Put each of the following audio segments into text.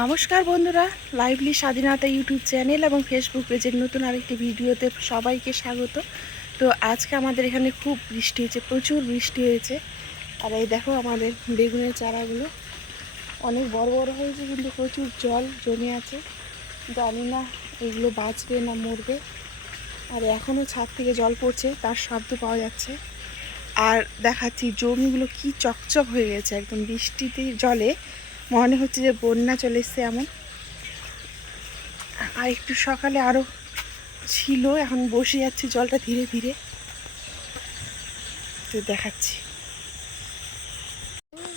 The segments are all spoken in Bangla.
নমস্কার বন্ধুরা, লাইভলি স্বাধীনতা ইউটিউব চ্যানেল এবং ফেসবুক পেজের নতুন আরেকটি ভিডিওতে সবাইকে স্বাগত। তো আজকে আমাদের এখানে খুব বৃষ্টি হয়েছে, প্রচুর বৃষ্টি হয়েছে। আর এই দেখো আমাদের বেগুনের চারাগুলো অনেক বড় বড় হয়েছে, কিন্তু প্রচুর জল জমে আছে। জানি না এগুলো বাঁচবে না মরবে। আর এখনও ছাদ থেকে জল পড়ছে, তার শব্দ পাওয়া যাচ্ছে। আর দেখাচ্ছি জমিগুলো কি চকচক হয়ে গেছে, একদম বৃষ্টিতে জলে মনে হচ্ছে যে বন্যা চলে এসছে এমন। আর একটু সকালে আরও ছিল, এখন বসে যাচ্ছে জলটা ধীরে ধীরে। তো দেখাচ্ছি।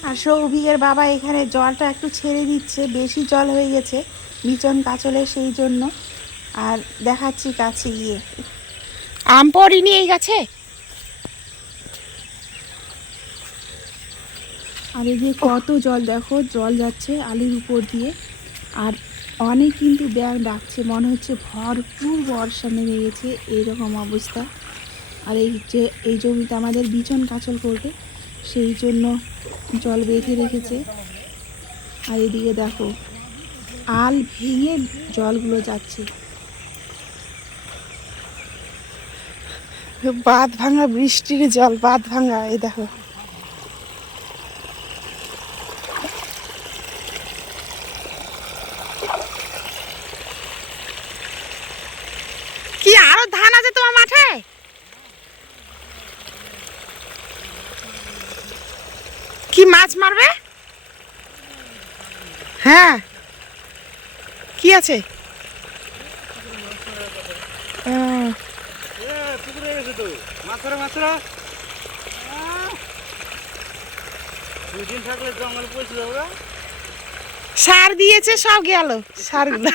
আর সৌভিকের বাবা এখানে জলটা একটু ছেড়ে দিচ্ছে, বেশি জল হয়ে গেছে বিচন কাচলে, সেই জন্য। আর দেখাচ্ছি কাছে গিয়ে। আম পড়িনি এই গাছে। আর এই যে কত জল, দেখো জল যাচ্ছে আলির উপর দিয়ে। আর অনেক কিন্তু ব্যাগ ডাকছে, মনে হচ্ছে ভরপুর বর্ষা নেমে গেছে, এইরকম অবস্থা। আর এই জমিতে আমাদের বিচন কাচল করবে, সেই জন্য জল বেঁধে রেখেছে। আর এদিকে দেখো আল ভেঙে জলগুলো যাচ্ছে। বাঁধ ভাঙা বৃষ্টির জল, বাঁধ ভাঙা। এই দেখো কি আরো ধান আছে তোমার মাঠে? কি মাছ মারবে? হ্যাঁ, কি আছে? সার দিয়েছে, সব গেল সারগুলা।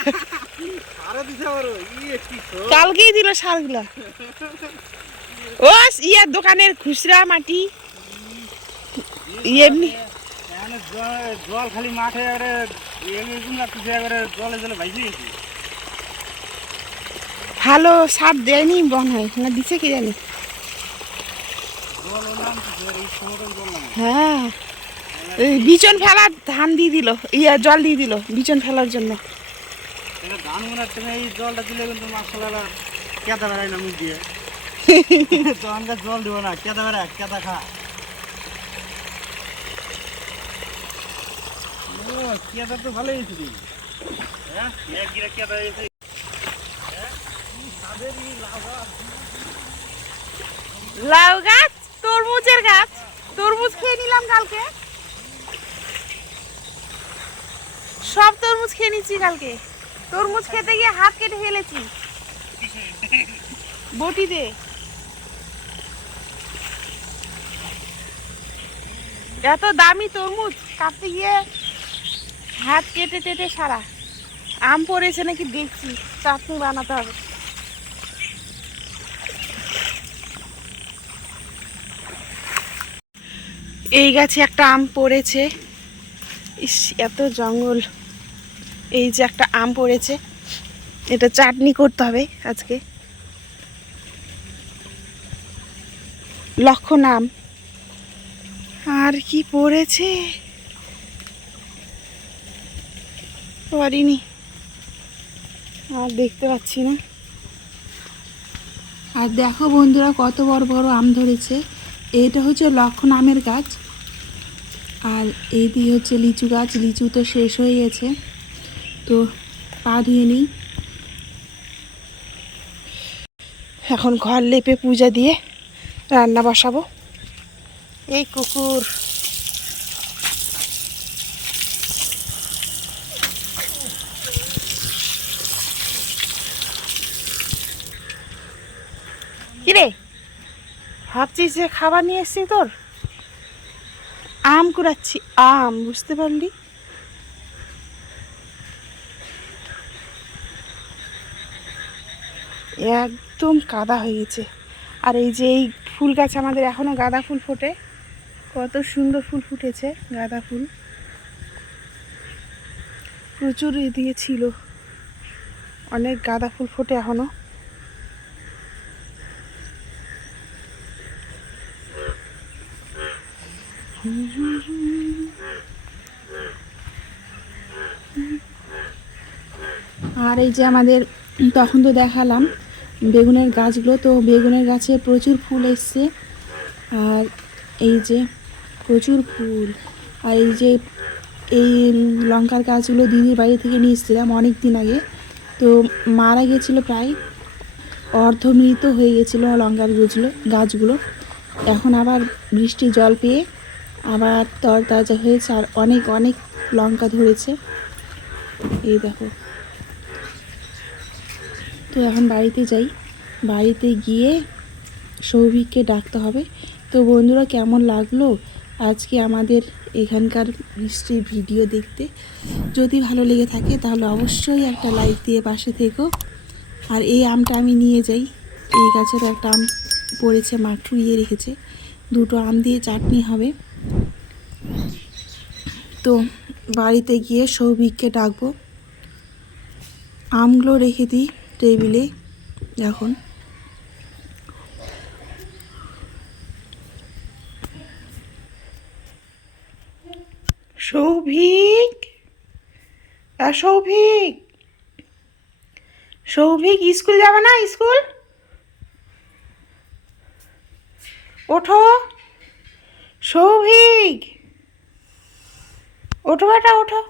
কালকেই দিল সারগুলা। ও ইয়ার দোকানের খুচরা মাটি এমনি জল খালি মাঠে জলে জলে ভাইছে গেছে। ভালো সার দেয়নি মনে হয়, না দিছে কি জানি। হ্যাঁ, বিচন ফেলার ধান দিয়ে দিল, জল দিয়ে দিল বিচন ফেলার জন্য। ধান মনে হচ্ছে এই জলটা দিলে কিন্তু মাছলা কেদা বেড়ায় না মুখ দিয়ে। জল দেবো না, কেদা বেড়া কেদা খা। কেদা তো ভালোই হয়েছে। হ্যাঁ, কেদা হয়েছে। লাউ গাছ, তরমুজের গাছ, তরমুজ খেয়ে নিলাম কালকে, সব তরমুজ খেয়ে নিচ্ছি কালকে। তরমুজ খেতে গিয়ে হাত কেটে ফেলেছি বটি দিয়ে। এত দামি তরমুজ কাটতে গিয়ে হাত কেটে টেটে সারা। আম পড়েছে নাকি দেখছি, চাটনি বানাতে হবে। এই গাছে একটা আম পড়েছে, ইস এত জঙ্গল। এই যে একটা আম পড়েছে, এটা চাটনি করতে হবে আজকে। লক্ষণ আম। আর কি পড়েছে পারিনি, আর দেখতে পাচ্ছি না। আর দেখো বন্ধুরা কত বড় বড় আম ধরেছে। এটা হচ্ছে লক্ষণ আমের গাছ। আর এই দিয়ে হচ্ছে লিচু গাছ, লিচু তো শেষ হয়ে গেছে। তো পা ধুয়ে নিই, এখন ঘর লেপে পূজা দিয়ে রান্না বসাবো। এই কুকুর কিরে, ভাবছিস যে খাবার নিয়ে এসছি তোর? আম কুড়াচ্ছি, আম, বুঝতে পারলি? একদম কাদা হয়ে গেছে। আর এই যে এই ফুল গাছ আমাদের এখনো গাঁদা ফুল ফোটে, কত সুন্দর ফুল ফুটেছে গাঁদা ফুল, প্রচুর এদিকে ছিল, অনেক গাঁদা ফুল ফোটে এখনো। আর এই যে আমাদের তখন তো দেখালাম বেগুনের গাছগুলো, তো বেগুনের গাছে প্রচুর ফুল এসছে। আর এই যে প্রচুর ফুল। আর এই যে এই লঙ্কার গাছগুলো দিদির বাড়ি থেকে নিয়ে এসেছিলাম অনেক দিন আগে, তো মারা গেছিলো, প্রায় অর্ধমৃত হয়ে গেছিলো লঙ্কার গাছগুলো। এখন আবার বৃষ্টির জল পেয়ে আবার তরতাজা হয়েছে আর অনেক অনেক লঙ্কা ধরেছে। এই দেখো। তো এখন বাড়িতে যাই, বাড়িতে গিয়ে সৌভিককে ডাকতে হবে। তো বন্ধুরা, কেমন লাগলো আজকে আমাদের এখানকার বৃষ্টির ভিডিও দেখতে? যদি ভালো লেগে থাকে তাহলে অবশ্যই একটা লাইক দিয়ে পাশে থেকো। আর এই আমটা আমি নিয়ে যাই, এই গাছেরও একটা আম পড়েছে, মা টুইয়ে রেখেছে, দুটো আম দিয়ে চাটনি হবে। তো বাড়িতে গিয়ে সৌভিককে ডাকবো। আমগুলো রেখে দিই টেবিলে এখন। সৌভিক, সৌভিক, সৌভিক, স্কুল যাবে না? স্কুল ওঠো। সৌভিক, ওঠো বেটা, ওঠো।